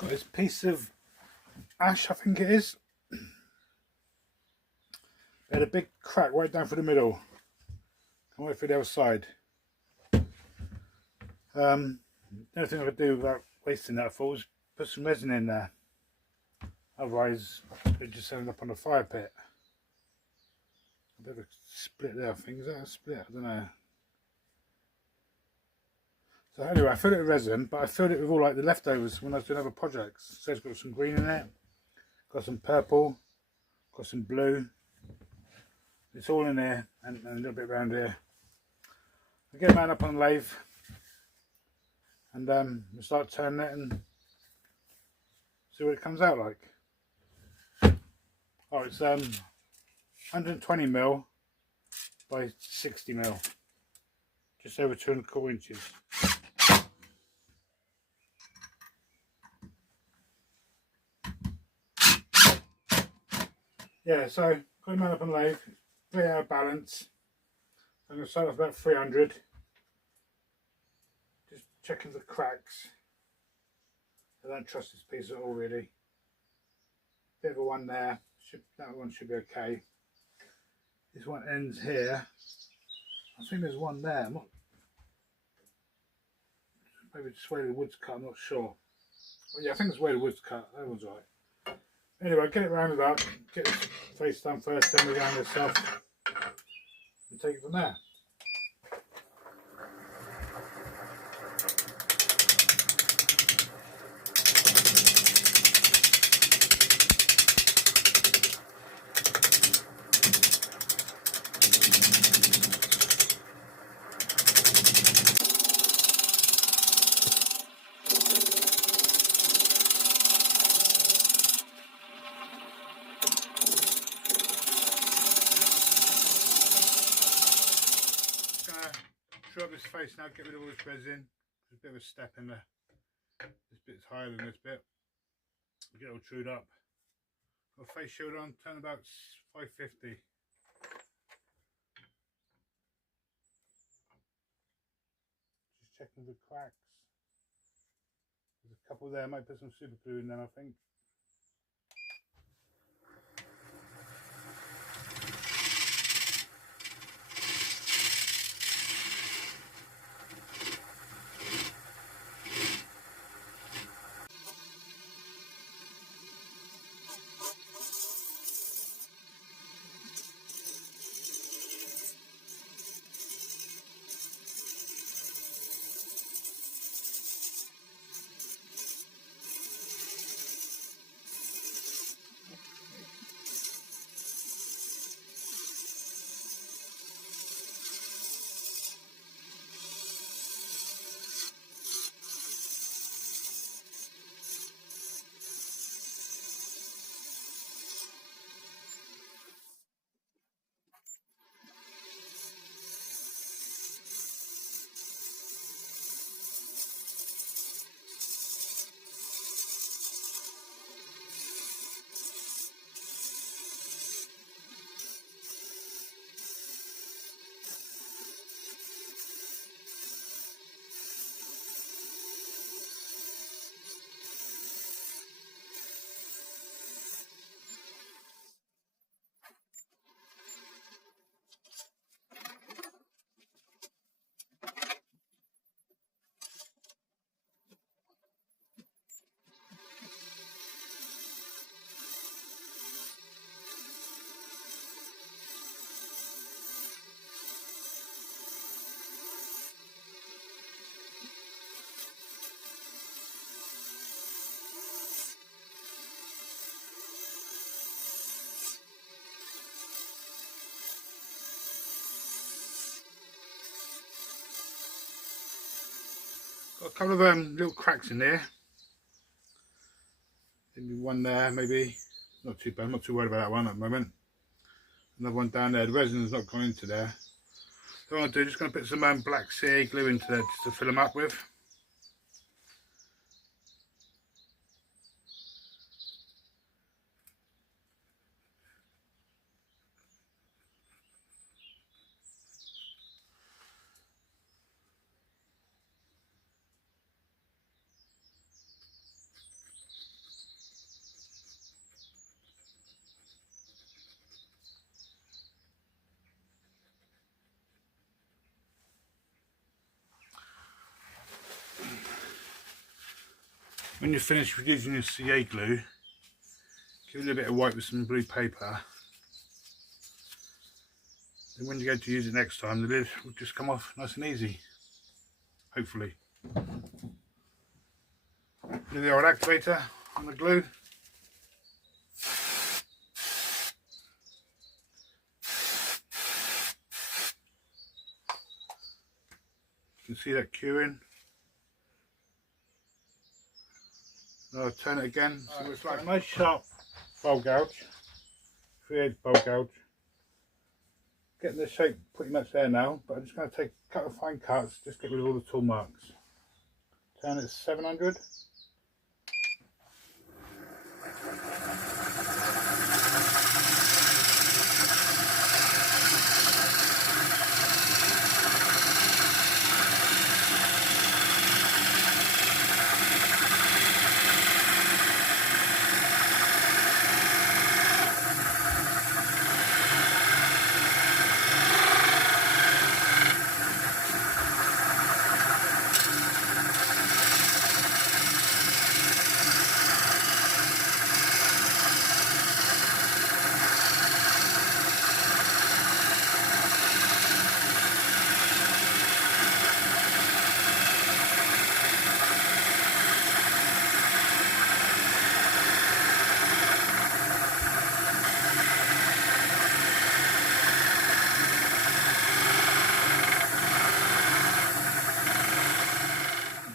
Got this piece of ash, I think it is. It had a big crack right down through the middle. Come right through the other side. The only thing I could do without wasting that, I thought, was put some resin in there. Otherwise, it just ended up on a fire pit. A bit of a split there, I think. Is that a split? I don't know. So anyway, I filled it with resin, but I filled it with all like the leftovers when I was doing other projects. So it's got some green in it, got some purple, got some blue. It's all in there, and a little bit around here. I get mine up on the lathe, and we start turning it and see what it comes out like. Oh, it's 120mm by 60mm, just over 2¼ inches. Yeah, so got them up on the lathe, pretty out of balance. I'm going to start off about 300. Just checking the cracks. I don't trust this piece at all, really. Bit of a one there. That one should be okay. This one ends here. I think there's one there. Maybe it's where the wood's cut. I'm not sure. Well, yeah, I think it's where the wood's cut. That one's right. Anyway, get it rounded up. Get this face done first, then we round this off and take it from there. Screw up this face now, get rid of all this resin. There's a bit of a step in there. This bit's higher than this bit. Get it all trued up. Got a face shield on, turn about 550. Just checking the cracks. There's a couple there, I might put some super glue in them, I think. Got a couple of little cracks in there. Maybe one there, maybe. Not too bad. I'm not too worried about that one at the moment. Another one down there. The resin's not gone into there. So what I'm going to do, just going to put some black CA glue into there just to fill them up with. When you're finished with using your CA glue, give it a bit of white with some blue paper. Then when you go to use it next time, the lid will just come off nice and easy, hopefully. Do the old activator on the glue. You can see that curing. Now I'll turn it again. So it's like a nice sharp bowl gouge, 3/8 bowl gouge. Getting the shape pretty much there now, but I'm just going to take a couple of fine cuts, just get rid of all the tool marks. Turn it 700.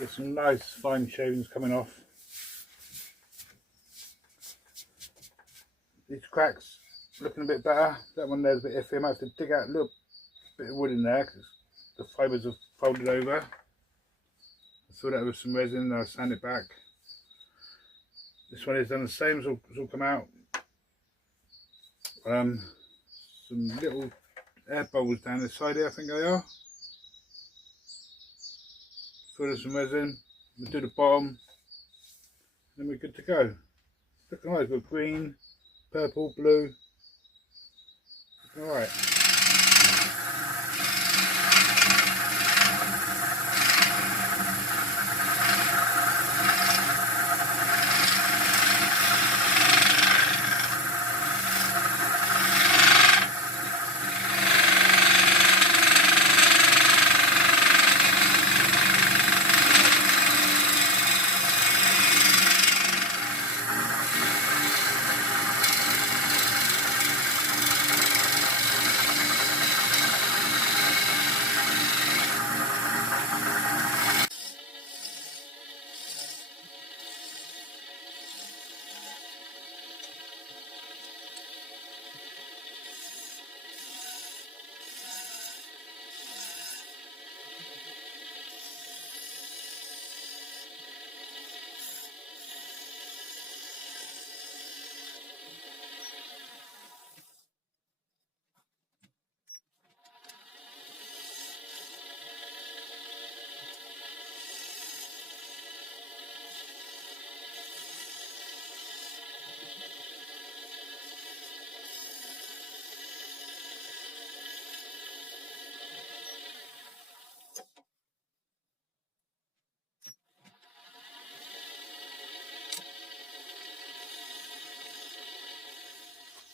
Get some nice fine shavings coming off. These cracks looking a bit better. That one there's a bit iffy. I might have to dig out a little bit of wood in there because the fibres have folded over. I fill that with some resin and I'll sand it back. This one is done the same, it's all come out. Some little air bubbles down the side here, I think they are. Fill in some resin, we'll do the bottom, and then we're good to go. Looking nice, we've got green, purple, blue. Looking alright.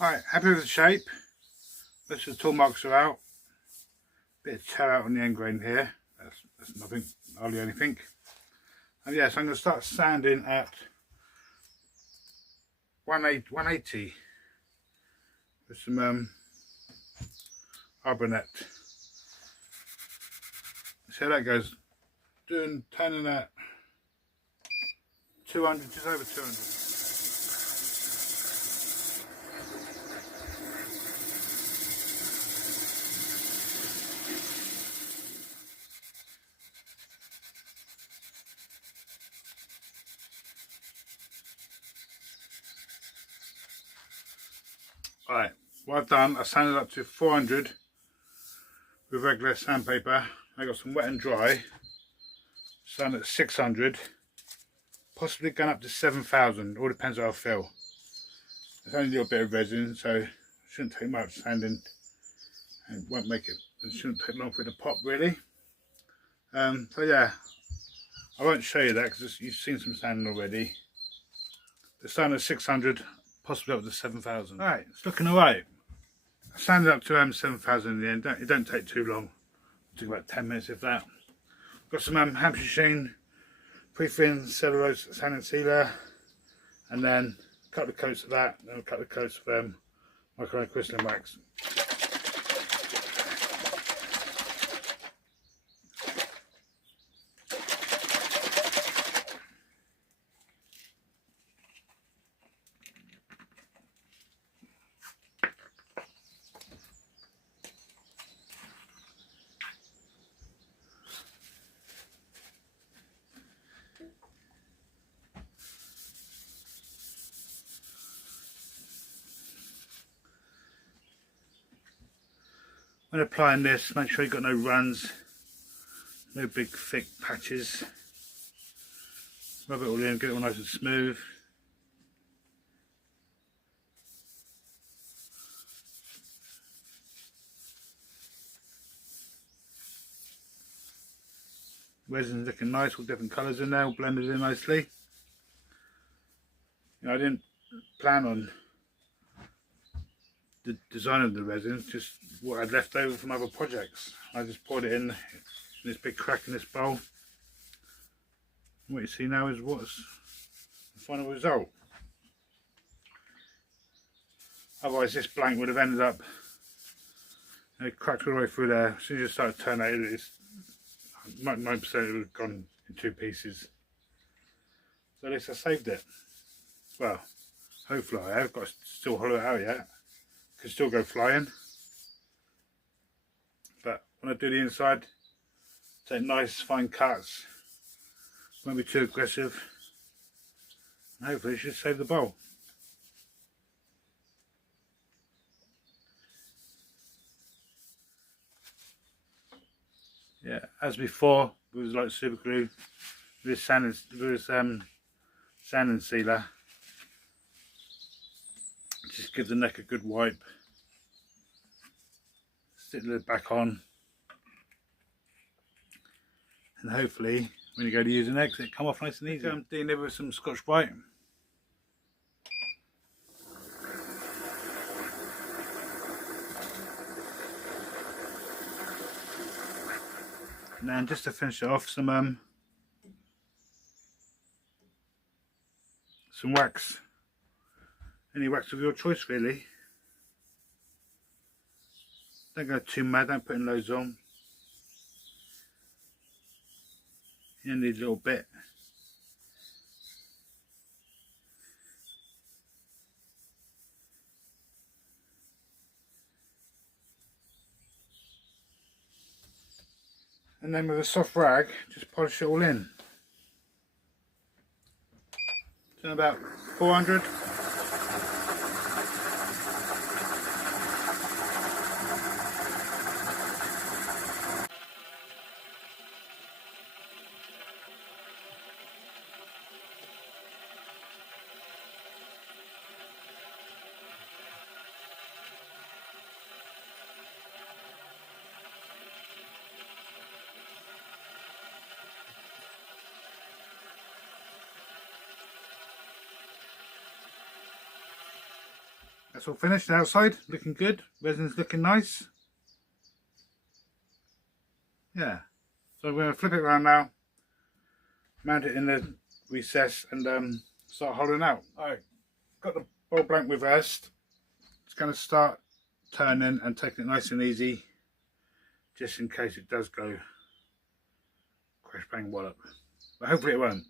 Alright, happy with the shape. Most of the tool marks are out. Bit of tear out on the end grain here. That's nothing, hardly anything. And yes, I'm going to start sanding at 180 with some Arbanet. See how that goes. Turning at 200, just over 200. Right, what I've done, I sanded up to 400 with regular sandpaper. I got some wet and dry, sand at 600, possibly going up to 7,000, all depends how I feel. It's only a little bit of resin, so it shouldn't take much sanding and won't make it, it shouldn't take long for it to pop really. So yeah, I won't show you that because you've seen some sanding already. They're starting at 600, possibly up to 7,000. Alright, it's looking alright. I sanded up to 7,000 in the end. It don't take too long. It took about 10 minutes if that. Got some Hampshire Sheen pre-thin cellulose sanding sealer, and then a couple of coats of that, and a couple of coats of micro crystalline wax. When applying this, make sure you've got no runs, no big thick patches. Rub it all in, get it all nice and smooth. Resin's looking nice, all different colours in there, all blended in nicely. You know, I didn't plan on the design of the resin, just what I'd left over from other projects. I just poured it in this big crack in this bowl. And what you see now is what's the final result. Otherwise this blank would have ended up, you know, cracked all the way through there. As soon as you start to turn it, it's 99% it would have gone in two pieces. So at least I saved it. Well, hopefully I have got to still hollow it out yet. Could still go flying. But when I do the inside, take nice fine cuts. Won't be too aggressive. And hopefully it should save the bowl. Yeah, as before, with like super glue, with sanding sealer, just give the neck a good wipe, stick the lid back on, and hopefully when you go to use an exit, come off nice and easy. I'm doing it with some Scotch Brite. And then just to finish it off, some wax. Any wax of your choice really. Don't go too mad, don't put in loads on. You need a little bit. And then with a soft rag, just polish it all in. So about 400. That's all finished outside, looking good. Resin's looking nice. Yeah. So I'm going to flip it around now, mount it in the recess, and start hollowing out. Alright, got the bowl blank reversed. It's going to start turning and taking it nice and easy, just in case it does go crash bang wallop. But hopefully it won't.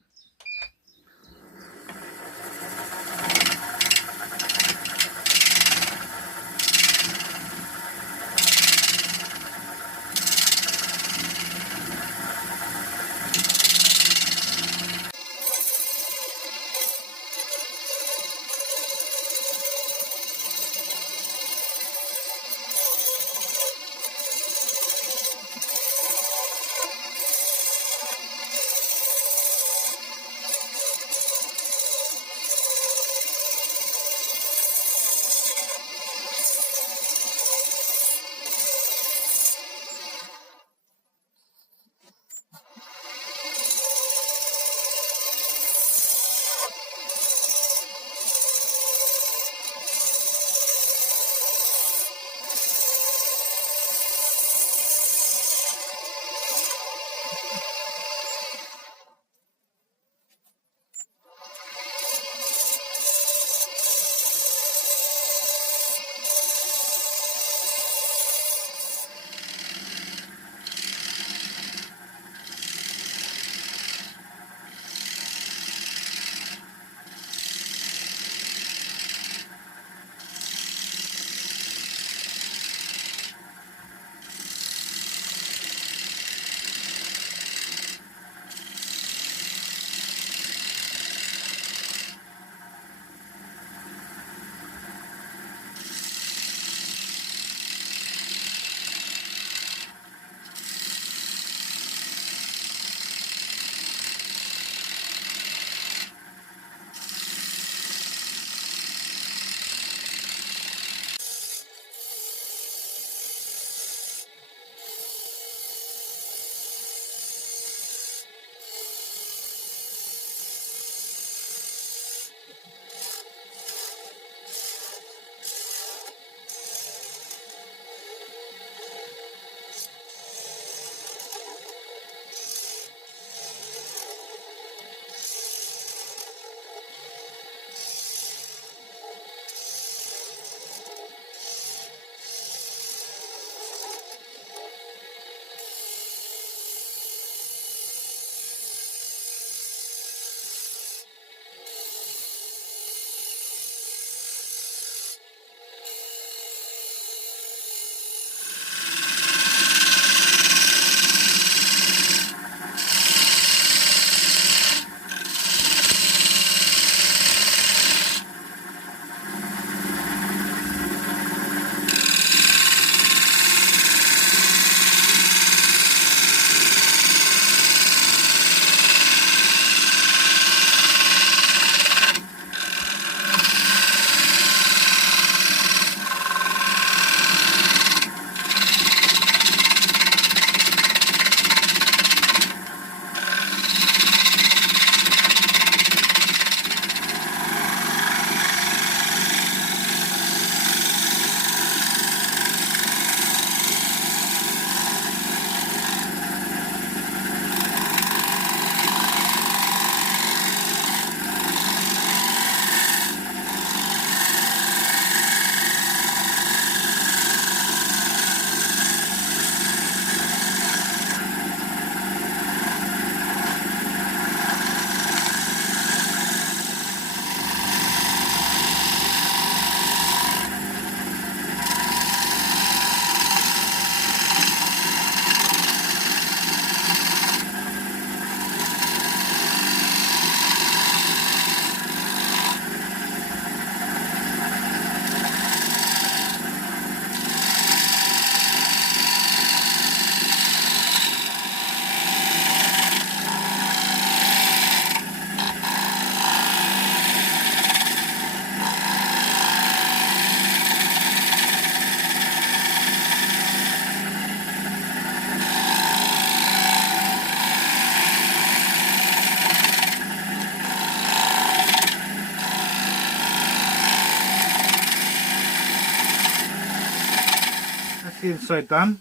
the inside done.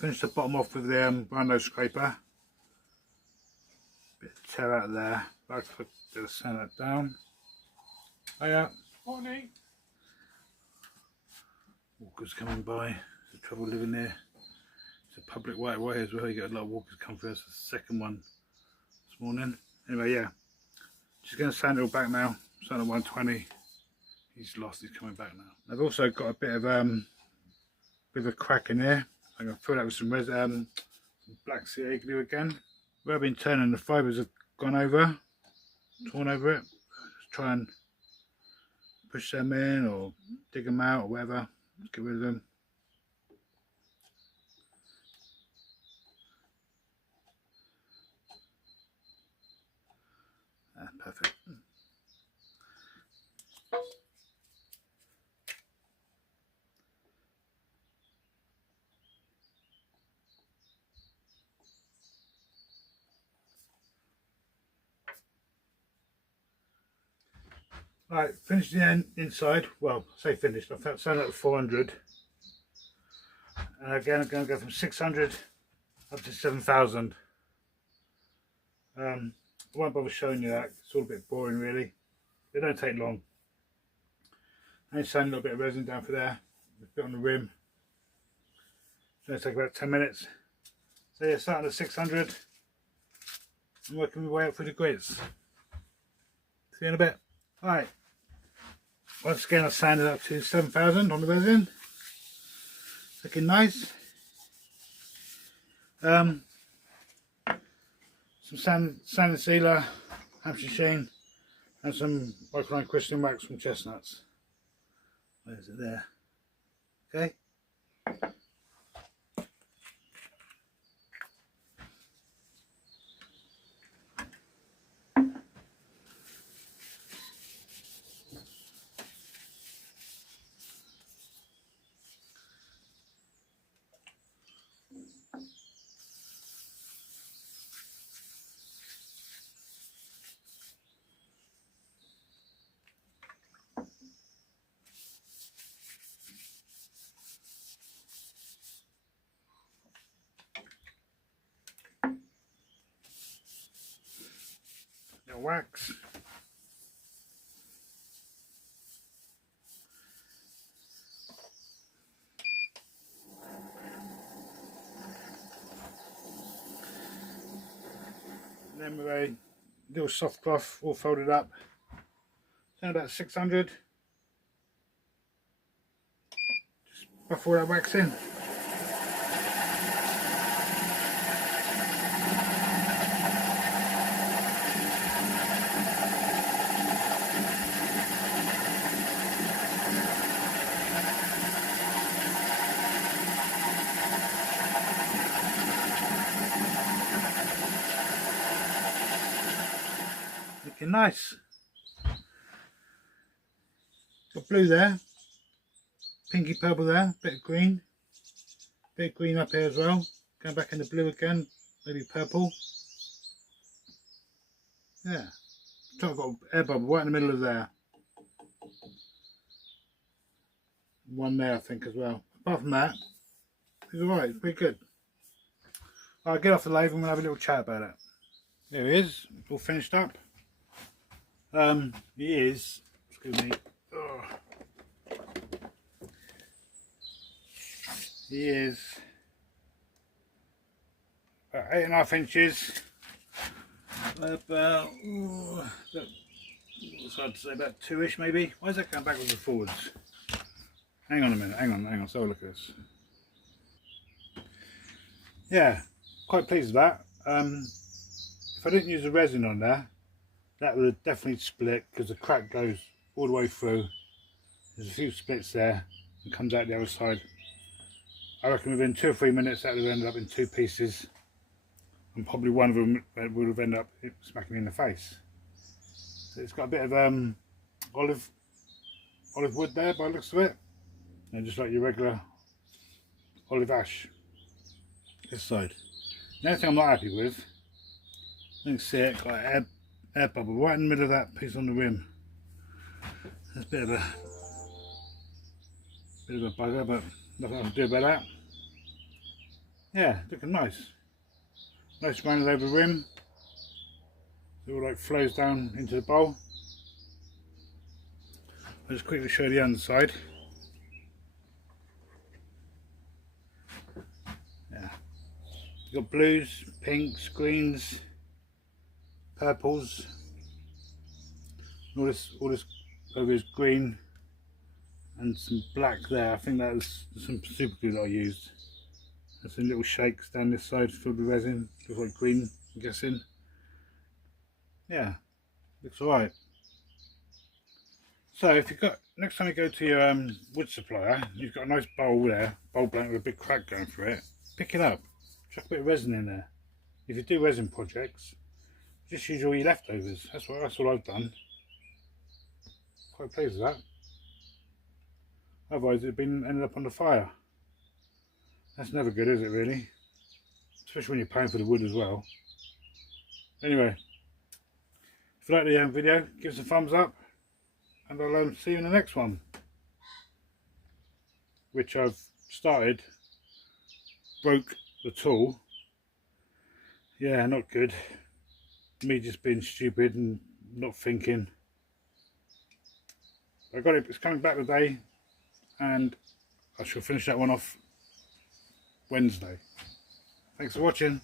Finish the bottom off with the rhino scraper. Bit of tear out of there. Back to sand that down. Oh yeah. Morning. Walkers coming by. It's the trouble living there. It's a public right way as well. You get a lot of walkers come through. That's the second one this morning. Anyway, yeah. Just going to sand it all back now. Sand at 120. He's lost. He's coming back now. I've also got a bit of a crack in here. I'm going to fill that with some black CA glue again. Where I've been turning, the fibres have gone over, torn over it. Just try and push them in or dig them out or whatever. Let's get rid of them. Perfect. Right, finished the inside. Well, say finished. I've sanded up to 400. And again, I'm going to go from 600 up to 7,000. I won't bother showing you that. It's all a bit boring, really. They don't take long. And sand a little bit of resin down for there. A bit on the rim. It's going to take about 10 minutes. So yeah, starting at 600. I'm working my way up through the grids. See you in a bit. Alright. Once again, I've sanded up to 7,000 on the resin. Looking nice. Some sand and sealer, Hampshire sheen, and some microline crystalline wax from Chestnuts. Where's it there? Okay. Little wax. And then with a little soft cloth all folded up. So about 600. Just buff all that wax in. Looking nice. Got blue there, pinky purple there, bit of green up here as well. Going back in the blue again, maybe purple. Yeah, so I've got an air bubble right in the middle of there. One there I think as well. Apart from that, it's alright, it's pretty good. I'll get off the lathe and we'll have a little chat about it. There he is, all finished up. He is, excuse me, he is about 8.5 inches, about, it's hard to say, about 2-ish maybe. Why is that going backwards and forwards? Hang on a minute, hang on, let's have a look at this. Yeah, quite pleased with that. If I didn't use the resin on there, that would have definitely split because the crack goes all the way through. There's a few splits there and comes out the other side. I reckon within 2 or 3 minutes that would have ended up in 2 pieces, and probably one of them would have ended up smacking me in the face. So it's got a bit of olive wood there by the looks of it, and just like your regular olive ash this side. The only thing I'm not happy with, you can see it got an air bubble right in the middle of that piece on the rim. There's a bit of a Bit of a bugger, but nothing I can do about that. Yeah, looking nice. Nice rounded over rim. It all like flows down into the bowl. I'll just quickly show the underside. Yeah. You've got blues, pinks, greens, purples. All this over is green and some black there. I think that was some super glue that I used. There's some little shakes down this side filled with resin. Looks like green, I'm guessing. Yeah, looks alright. So if you've got, next time you go to your wood supplier, you've got a nice bowl there, bowl blank with a big crack going through it, pick it up, chuck a bit of resin in there. If you do resin projects, just use all your leftovers. That's all I've done. Quite pleased with that. Otherwise it'd been ended up on the fire. That's never good, is it really? Especially when you're paying for the wood as well. Anyway, if you like the video, give us a thumbs up, and I'll see you in the next one, which I've started. Broke the tool. Yeah, not good. Me just being stupid and not thinking. I got it. It's coming back today, and I shall finish that one off Wednesday. Thanks for watching.